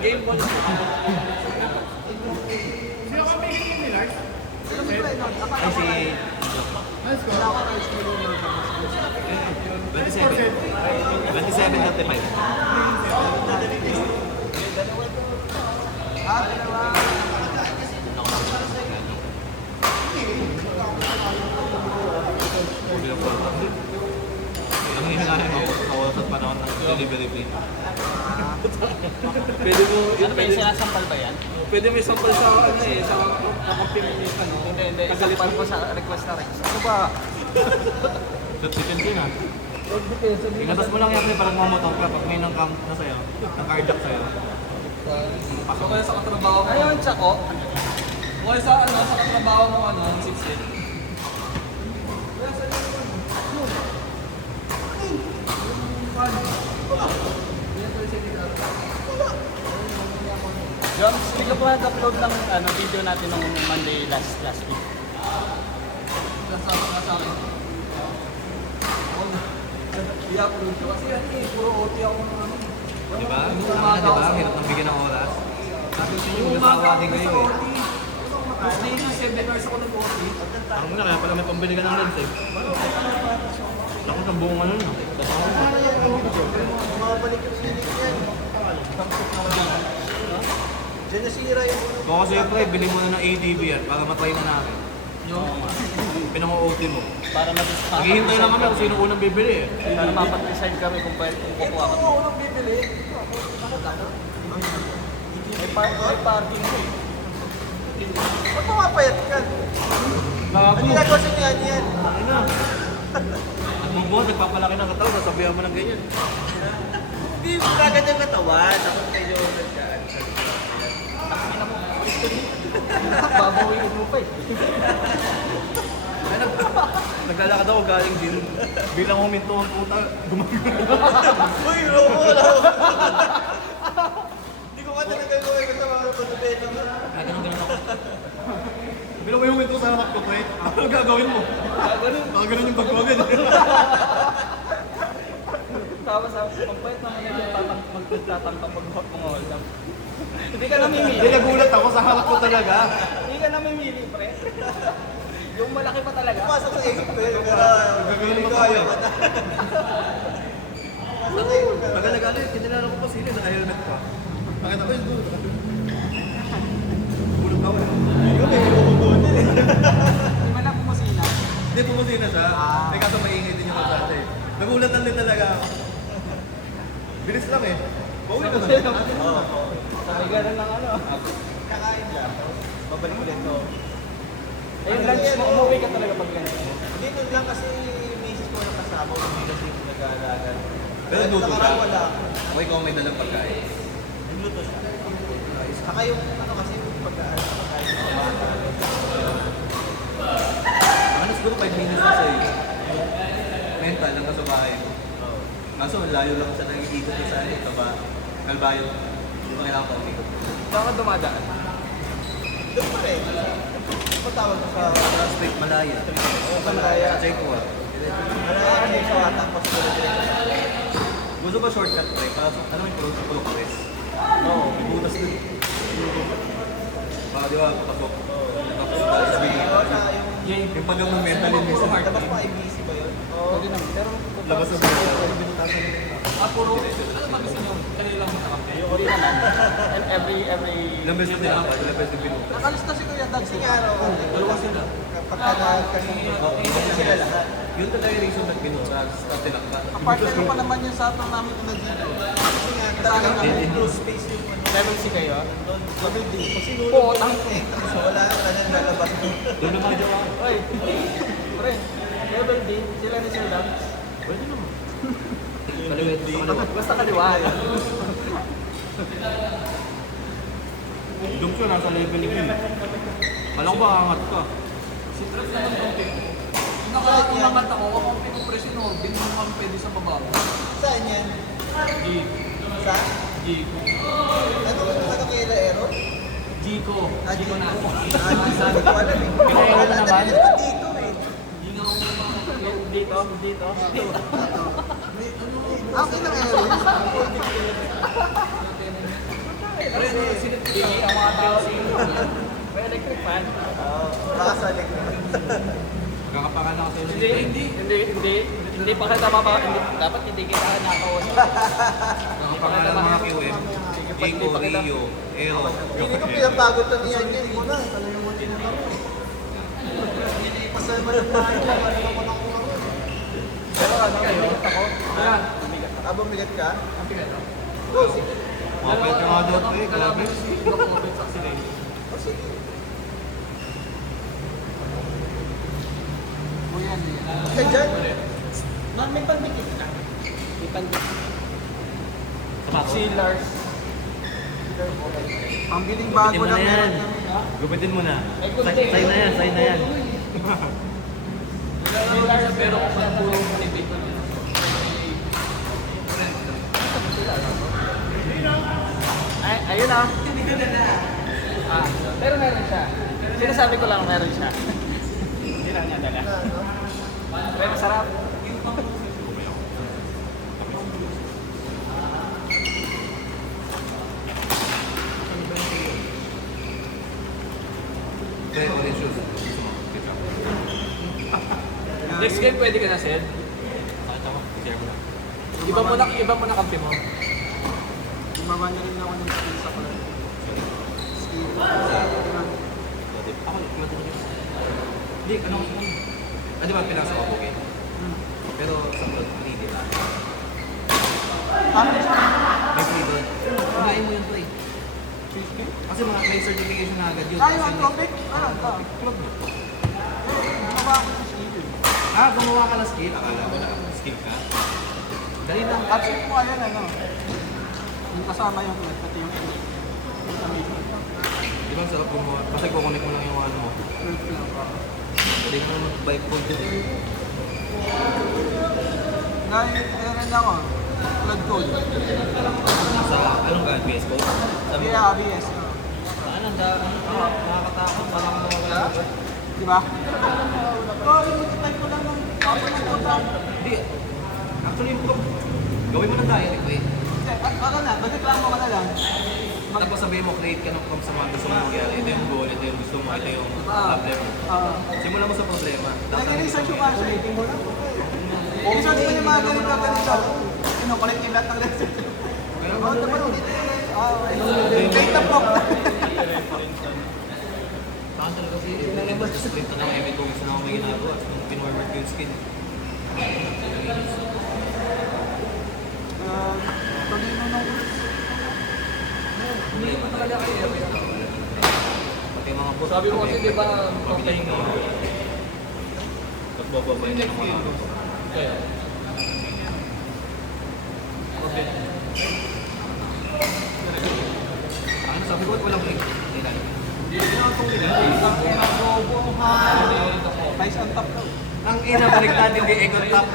Game ball. Sino kami hindi ni Lars? Ay, si... Let's go. 27.35. Ang hinahanap ako sa oras at panahon ng delivery fee. Pwede mo... Ano ba yung sinasampal ba yan? Pwede may sampal sa ano eh, sa kakampiministan. Hindi. Sampal ko sa request na request. Ano ba? Depende na. Inatas mo lang yan kasi parang mamotor ka pag may nang-camp na sa'yo, nang-cardiac sa'yo. Pasok ko sa katrabaho ko. Ayun, tsako. Okay, sa katrabaho mo, 6 Joms, bigla po nag-upload ng video natin nung Monday last week. Nasa akin. I-upload ko kasi yan eh, puro OT ako ng ano. Diba? Diba? Hirap ng bigyan ng oras. Sabi ko yung umaga din kayo eh. Mas na yun yung 7 hours ako nag-OT. Ang na, kaya pala may pambili ka ng lens eh. Takot ang buong ano na. Mabalik yung sinig yan. Diyan nasira yung ulo. Kung kasi pre, bili mo na ng ATV yan para matry na natin. Pinang-OT mo. Para Naghihintay lang kami kung sino unang bibili eh. Para mapat-decide kami kung pwede kung kukuha kami. Unang bibili. May parking mo eh. Ba't pumapayat ka? Bago. Ano ginagawa sa niyan yan? Ano na? At magbuhat, nagpapalaki ng katawan, sasabihan mo ng ganyan. Hindi mo kagad yung katawan. Tapos medyo nagkaan. Babawiin mo pa eh. Ay, naglalakad ako galing din. Bilang huminto ang puta, gumagano. Uy, Romo! Hindi ko ka talaga gawin ko sa mga patubela mo. Ganun ako. Bilang may huminto sa harap ko, pre. Ano gagawin mo? Ganun yung pagkawagad. Tapos pagpahit naman yung magtatangkang pag-hold up. Hindi ka namimili. Hindi, nagulat ako sa harap ko talaga. Hindi ka namimili, pre. Yung malaki pa talaga. Pumasok sa isip ko yun. Pero Gagawin mo kaya. pumasok sa isip ko. Pagka nag-ano yun, kinilala ko pa sila, naka-helmet pa. Pakita ko yung dulo. Bulog ako eh. Yun eh, umubunin eh. Hindi man lang pumusina. Hindi, pumusin na siya. Eh, kaso maingay din yung masyado eh. Nagulat lang din talaga ako. Bilis lang eh. Pauwi ka na. Sabi ganun lang ano. Kakain lang. Babalik ulit to. Ayun, lunch mo, umuwi ka talaga pag ganun. Dito lang kasi misis ko na kasama. Hindi kasi yung nag-aalaga. Pero luto siya. Wala. Okay kung may dalang pagkain. Nagluto siya. Saka yung ano kasi yung pagkain sa pagkain sa bata. Ano siguro 5 minutes na sa'yo. Mental lang ka sa bahay mo. Kaso layo lang siya nag-iikot na sa Kalbayo. Hindi pa kailangan pa umikot. Saan ka dumadaan? Doon pa rin. Patawag ko sa Straight Malaya. Malaya. Check ko. Malaya din sa bata. Tapos Gusto ba shortcut pre? Pasok, ano yung pulo ka res? Oo. May butas din. Baka di ba, papasok. Tapos talis bigyan. Yung pag ang mental yun sa heart. Labas pa IBC ba yun? Pwede naman. Pero Labas sa mental. puro, ano ba gusto nyo? Kanila lang matakapin. Hindi naman. And every... Ilang beses din ako, ilang beses din pinutas. Nakalis na si Kuya Dag. Kasi nga raw. Dalawa sila. Kapag kasi sila lahat. Yun talaga yung reason ba't pinutas. Tapos tinakta. Partner pa naman yung sa ato namin kung nag-dito. Kasi nga, talagang close space yung ano. Level C kayo? Level D. Pag sinulog Oo, mo lang eh. Tapos wala ka na lalabas mo. Doon naman jowa. Oy, pre. Level D, sila ni Sir Dams. Pwede naman. Kaliwet sa kaliwa. Basta kaliwa. Doon siya, nasa level ni Kim. Kala ko ba angat ka? Si Trap naman konti. Nakakakulangat ako, ako ang pinupress yung Orbin, hindi naman pwede sa baba ko. Saan yan? G. Sa? Gico. Ano ba talaga kay Laero? Gico. Gico na. Sabi ko alam eh. Kinaero Wala naman. talaga naman dito eh. Hindi nga ako Dito. Ang inang Aero. May electric fan. Baka sa electric. Kakapakan ako sa Hindi pa kita dapat hindi kita nakausap. Kakapakan ng mga QM. Ego, Rio, Ero. Hindi ko pinapagod na niyan yan. Hindi mo na. Pasal ba ng bahay ko? Ano naman ako ako? Pero ano kayo? Ako? Ayan. Abang bigat ka? Ang pigat ako. Go, sige. Mapit ka nga doon, pre. Grabe. Mapit sa accident. O, sige. Kuya, hindi. Ka dyan. May pandikit ka. May pandikit. Si Lars. Ang biling bago lang meron kami. Gupitin mo na. Ay, kundi. Sign na yan, sign na yan. Si Lars, pero kung saan tulong mo ni Vic. Ay, ayun ah. Pero meron siya. Sinasabi ko lang meron siya. Hindi lang niya dala. Pero masarap. Pre, orange shoes. Gusto mo? Ketchup. Next game, pwede ka na, Sed. Sakit ako. I-share mo na. Iba mo na kampi mo. Gumawa na rin ako ng skill sa club. Skill. Ako, ikwento ko dito. Hindi, ano ko siya? Ah, di ba, pinasa ko, okay? Pero sa blood, hindi, di ba? May free doon. Pagayin mo yun, pre. Kasi mga may certification na agad yun. Tayo Kasi ang may- topic? Ano? Club mo. Gumawa ako sa skill. Ah, gumawa ka ng skill? Akala ko na skill ka. Dali lang. Absent mo ayan, ano? Yung kasama yung club, pati yung Di ba, sarap gumawa. Kasi kukunik mo lang yung ano mo. Pwede mo mag-bike point yun. Meron ako. Flood code. Nasa, anong ka? BS code? Sabi ko, ABS. ano, nakakatakot. Parang mawawala ko. Di ba? Oo, i-multiply ko lang ng ako ng total. Hindi. Actually, gawin mo ng direct eh. Ano na, magreklamo ka na lang. Tapos sabihin mo, create ka ng prompt sa mga gusto mo mangyari. Ito yung goal, ito yung gusto mo, ito yung problem. Simulan mo sa problema. Tapos Nag-research yung kaso. I-research mo yung mga ganito, ganito. Ano, collective lahat ng research. Pero Oo, dapat dito. Data prop na. saan talaga si sprint na ng Emmy kung gusto na ako may ginagawa. Nung pinwarmer ko yung skin. Tolino nung Hindi mo talaga kayo. Pati yung mga boss. Sabi mo kasi, di ba, Pabitahin ka. Nagbababay na ng mga ano. Kaya. Okay. Ano sabi ko, walang break. Hindi na. Nice on top daw. Ang ina, baliktad, hindi egot top.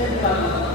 Thank you.